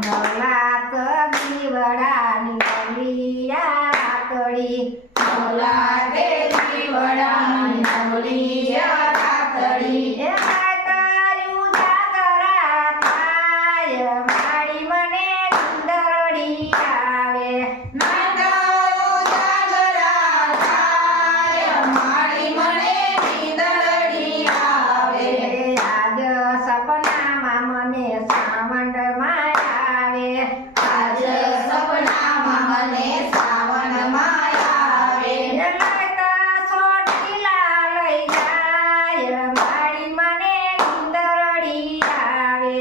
નવલાત દીવડાની નવલિયા રાતડી નવલાત દીવડાની નવલિયા રાતડી એ તારું જાગરા થાય મારી મને નિંદરડી આવે નાતારું જાગરા થાય મારી મને નિંદરડી આવે આજ સપનામાં મને સાવંડમાં આવે આજ સપનામાં મને સાવનમાં આવે લગતા સોટીલા લઈ જાય મારી મને નિંદરડી આવે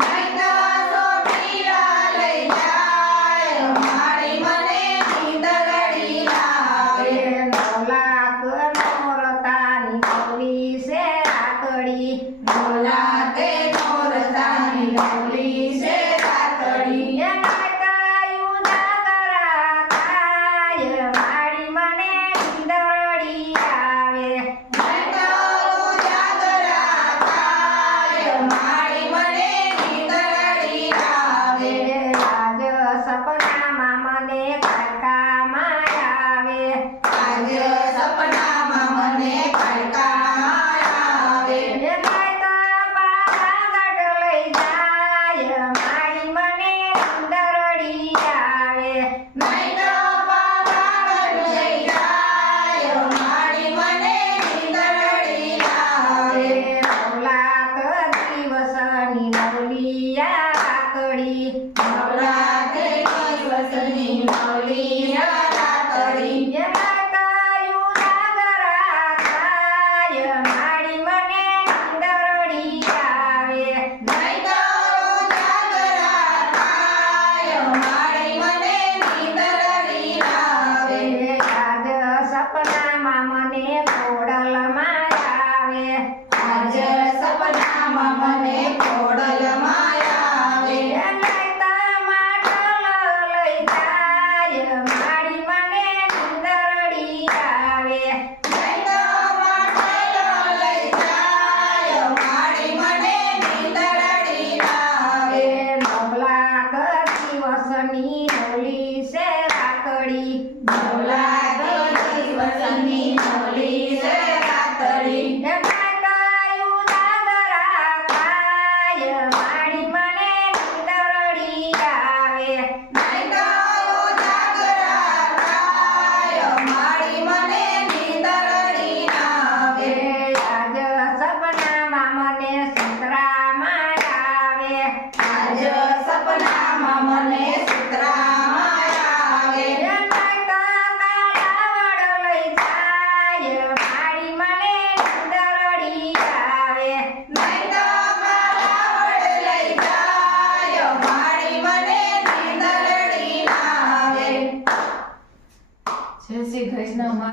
નહીં તો સોટીલા લઈ જાય મારી મને નિંદરડી આવે નવલાખ નોરતાની નવલી છે રાતડી નવલાતે નોરતાની નવલી છે રાતડી લગતાયું જાગરા થાય મારી મને નિંદરડી આવે નાતારું જાગરા થાય મારી મને નિંદરડી આવે આજ સપનામાં મને કાકામાં આવે આજ સપનામાં મને ખડકામાં આવે પાવાગઢ લઈ જાય મારી મને નિંદરડી આવે નહીં તો પાવાગઢ લઈ જાય મારી મને નિંદરડી આવે નવલાત દિવસની નવલિયા રાતડી નવરાત્રિ દિવસની નવલિયા રાતડી લગતાયું જાગરા થાય મારી મને નિંદરડી આવે નહીં તો જાગરા થાય મારી મને નિંદરડી આવે આજ સપનામાં મને ખોડલમાં આવે આજ સપનામાં મને ખોડલમાં આવે લગતા માટલ લઈ જાય મારી મને નિંદરડી આવે નહીં તો માટલો લઈ જાય મારી મને નિંદરડી આવે નવલાખ દિવસની નવલી છે રાતડી નવલાત દિવસની નવલી છે રાતડી લગતાયું જાગરા થાય મારી મને નિંદરડી આવે નહીં તો જાગરા થાય મારી મને નિંદરડી આવે આજ સપનામાં મને સંતરામાં આવે આજ સપનામાં મને સુતરામાં આવે કાલાવડ લઈ જાય મારી મને નિંદરડી આવે નહીં તો કાલાવડ લઈ જાય મારી મને નિંદરડી આવે જય શ્રી કૃષ્ણ.